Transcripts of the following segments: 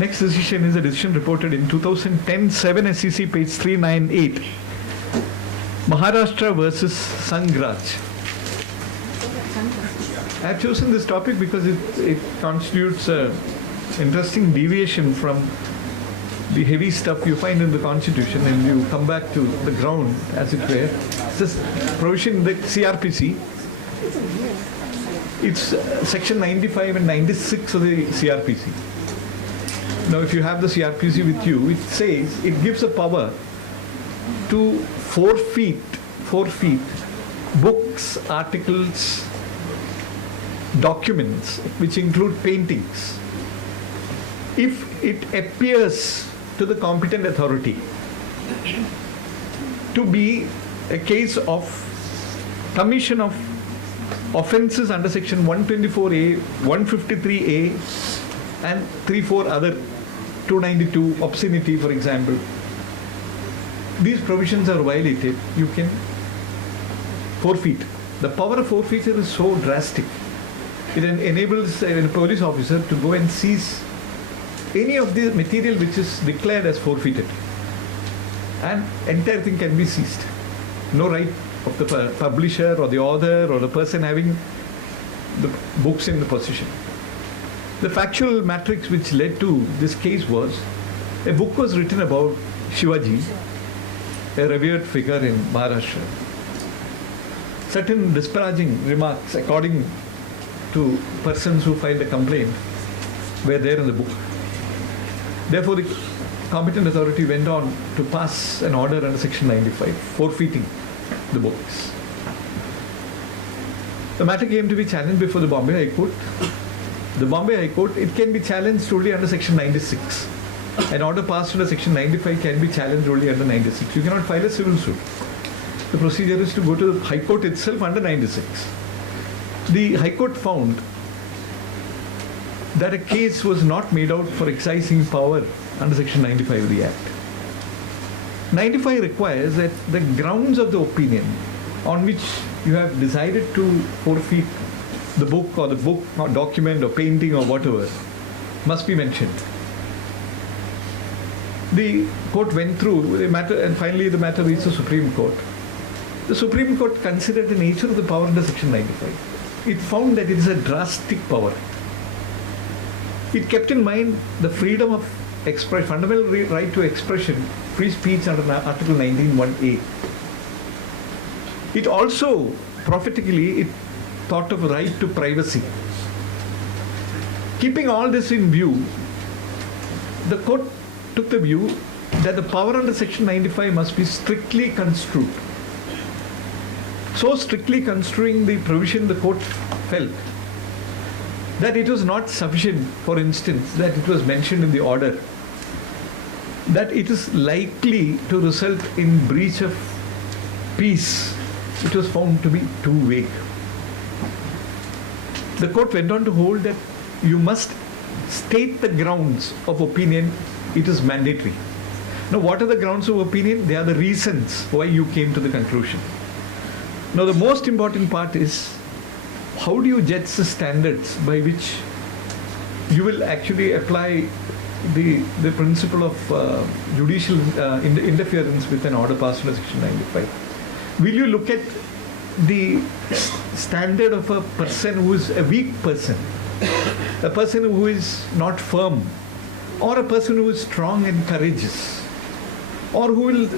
Next decision is a decision reported in 2010 7 SEC page 398. Maharashtra versus Sangharaj. I have chosen this topic because it constitutes an interesting deviation from the heavy stuff you find in the Constitution, and you come back to the ground, as it were. This provision in the CRPC. It's section 95 and 96 of the CRPC. Now, if you have the CRPC with you, it says it gives a power to forfeit books, articles, documents, which include paintings, if it appears to the competent authority to be a case of commission of offences under section 124A, 153A and 3-4 other, 292, obscenity, for example. These provisions are violated, you can forfeit. The power of forfeiture is so drastic. It enables a police officer to go and seize any of the material which is declared as forfeited, and entire thing can be seized. No right of the publisher or the author or the person having the books in the possession. The factual matrix which led to this case was, a book was written about Shivaji, a revered figure in Maharashtra. Certain disparaging remarks, according to persons who filed a complaint, were there in the book. Therefore, the competent authority went on to pass an order under section 95, forfeiting the books. The matter came to be challenged before the Bombay High Court. The Bombay High Court, it can be challenged only under section 96. An order passed under section 95 can be challenged only under 96. You cannot file a civil suit. The procedure is to go to the High Court itself under 96. The High Court found that a case was not made out for excising power under section 95 of the Act. 95 requires that the grounds of the opinion on which you have decided to forfeit the book or document or painting or whatever must be mentioned. The court went through the matter, and finally the matter reached the Supreme Court. The Supreme Court considered the nature of the power under section 95. It found that it is a drastic power. It kept in mind the freedom of expression, fundamental right to expression, free speech under Article 19(1)(a). It also, prophetically, it thought of right to privacy. Keeping all this in view, the court took the view that the power under section 95 must be strictly construed. So strictly construing the provision, the court felt that it was not sufficient, for instance, that it was mentioned in the order that it is likely to result in breach of peace. It was found to be too vague. The court went on to hold that you must state the grounds of opinion. It is mandatory. Now, what are the grounds of opinion? They are the reasons why you came to the conclusion. Now, the most important part is, how do you judge the standards by which you will actually apply the principle of judicial interference with an order passed under section 95? Will you look at the standard of a person who is a weak person, a person who is not firm, or a person who is strong and courageous, or who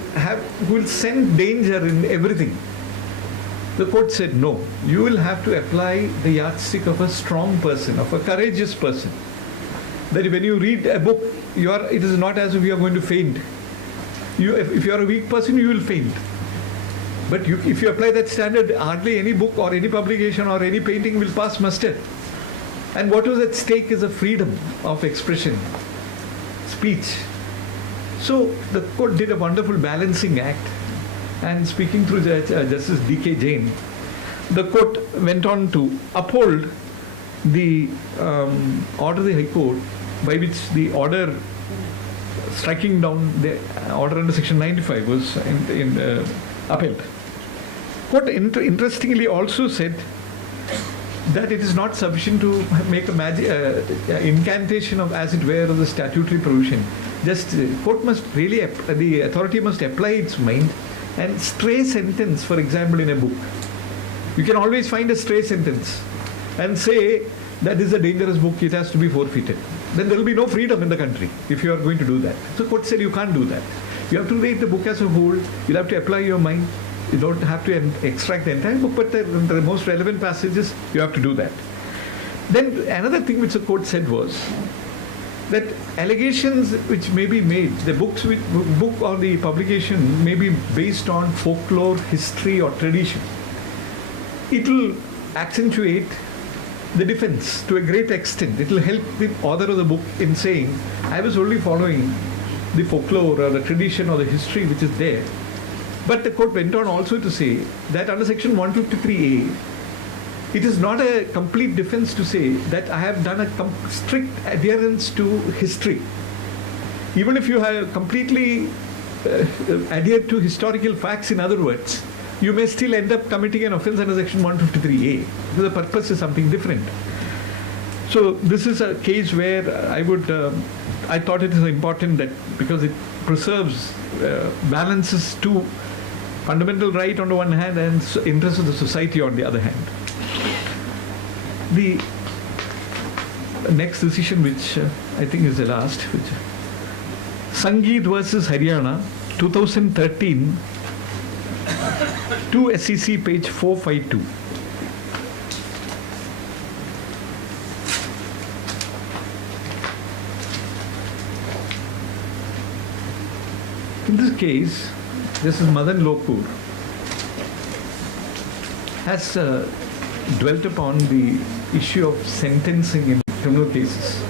will sense danger in everything? The court said no. You will have to apply the yardstick of a strong person, of a courageous person. That when you read a book, it is not as if you are going to faint. If you are a weak person, you will faint. But if you apply that standard, hardly any book or any publication or any painting will pass muster. And what was at stake is a freedom of expression, speech. So the court did a wonderful balancing act. And speaking through Justice D.K. Jain, the court went on to uphold the order of the High Court by which the order striking down the order under section 95 was upheld. Court interestingly also said that it is not sufficient to make a magic incantation of, as it were, of the statutory provision. Just court must really, the authority must apply its mind and stray sentence, for example, in a book. You can always find a stray sentence and say that is a dangerous book, it has to be forfeited. Then there will be no freedom in the country if you are going to do that. So court said you can't do that. You have to read the book as a whole. You'll have to apply your mind. You don't have to extract the entire book, but the most relevant passages, you have to do that. Then another thing which the court said was that allegations which may be made, the book or the publication may be based on folklore, history or tradition. It will accentuate the defense to a great extent. It will help the author of the book in saying, I was only following the folklore or the tradition or the history which is there. But the court went on also to say that under section 153A, it is not a complete defense to say that I have done a strict adherence to history. Even if you have completely adhered to historical facts, in other words, you may still end up committing an offense under section 153A. The purpose is something different. So this is a case where I thought it is important that because it preserves, balances two fundamental right on the one hand and interests of the society on the other hand. The next decision, which I think is the last, which Sangeet versus Haryana, 2013, 2 SEC page 452. In this case, this is Madan Lopur, has dwelt upon the issue of sentencing in criminal cases.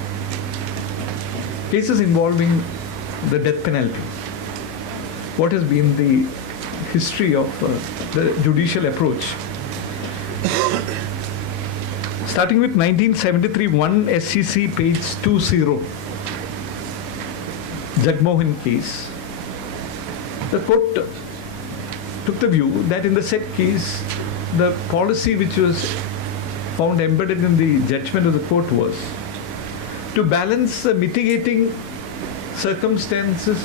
Cases involving the death penalty. What has been the history of the judicial approach? Starting with 1973, 1 SEC page 20, Jagmohan case. The court took the view that in the said case, the policy which was found embedded in the judgment of the court was to balance the mitigating circumstances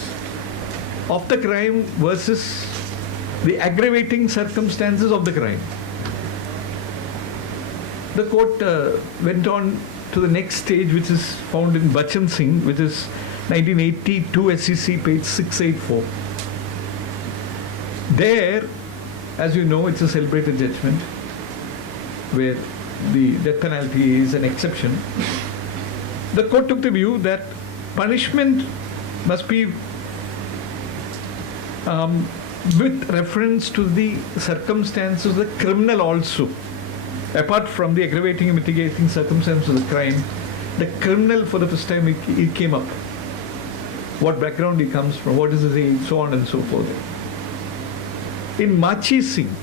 of the crime versus the aggravating circumstances of the crime. The court went on to the next stage, which is found in Bachan Singh, which is 1982 SEC page 684. There, as you know, it's a celebrated judgment where the death penalty is an exception. The court took the view that punishment must be with reference to the circumstances of the criminal also. Apart from the aggravating and mitigating circumstances of the crime, the criminal, for the first time, it came up. What background he comes from, what is his age, so on and so forth. In Machi Singh,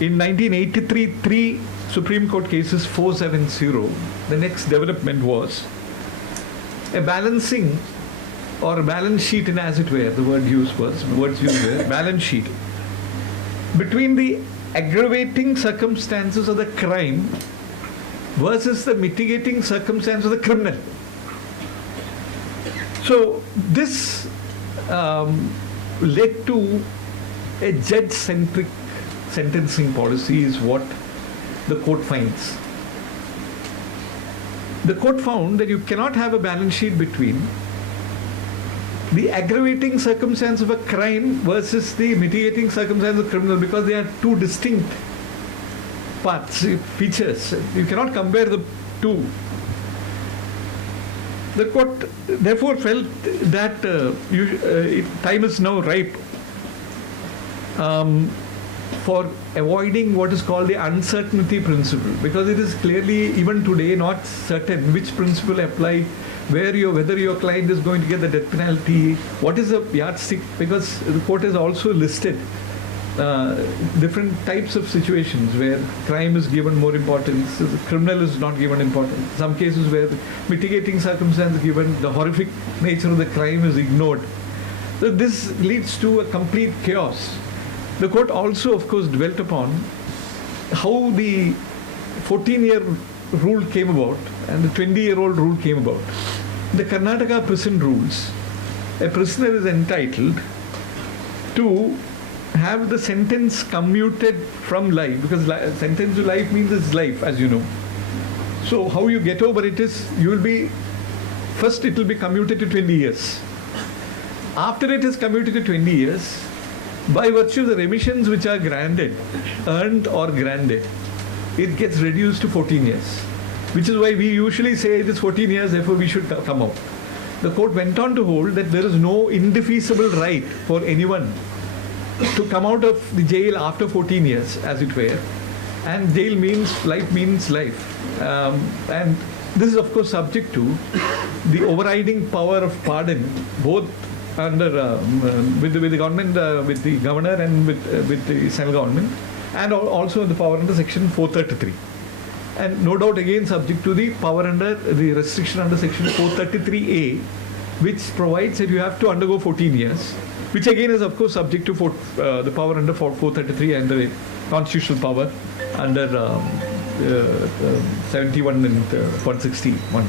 in 1983, 3 Supreme Court cases 470, the next development was a balancing or a balance sheet, in as it were, the words used were balance sheet, between the aggravating circumstances of the crime versus the mitigating circumstances of the criminal. So this led to a judge-centric sentencing policy is what the court finds. The court found that you cannot have a balance sheet between the aggravating circumstance of a crime versus the mitigating circumstance of a criminal, because they are two distinct parts, features. You cannot compare the two. The court therefore felt that time is now ripe for avoiding what is called the uncertainty principle, because it is clearly even today not certain which principle apply, whether your client is going to get the death penalty, what is the yardstick, because the court has also listed different types of situations where crime is given more importance, the criminal is not given importance. Some cases where mitigating circumstance is given, the horrific nature of the crime is ignored. So this leads to a complete chaos. The court also, of course, dwelt upon how the 14-year rule came about and the 20-year-old rule came about, the Karnataka prison rules, a prisoner is entitled to have the sentence commuted from life, because sentence to life means it's life, as you know. So how you get over it is, first it will be commuted to 20 years. After it is commuted to 20 years, by virtue of the remissions which are granted, earned or granted, it gets reduced to 14 years. Which is why we usually say it is 14 years, therefore we should come out. The court went on to hold that there is no indefeasible right for anyone to come out of the jail after 14 years, as it were. And jail means life. And this is of course subject to the overriding power of pardon, both under with the government, with the governor and with the central government, and also the power under section 433. And no doubt again subject to the power under the restriction under section 433A, which provides that you have to undergo 14 years, which again is of course subject to the power under 433 and the constitutional power under 71 and 161.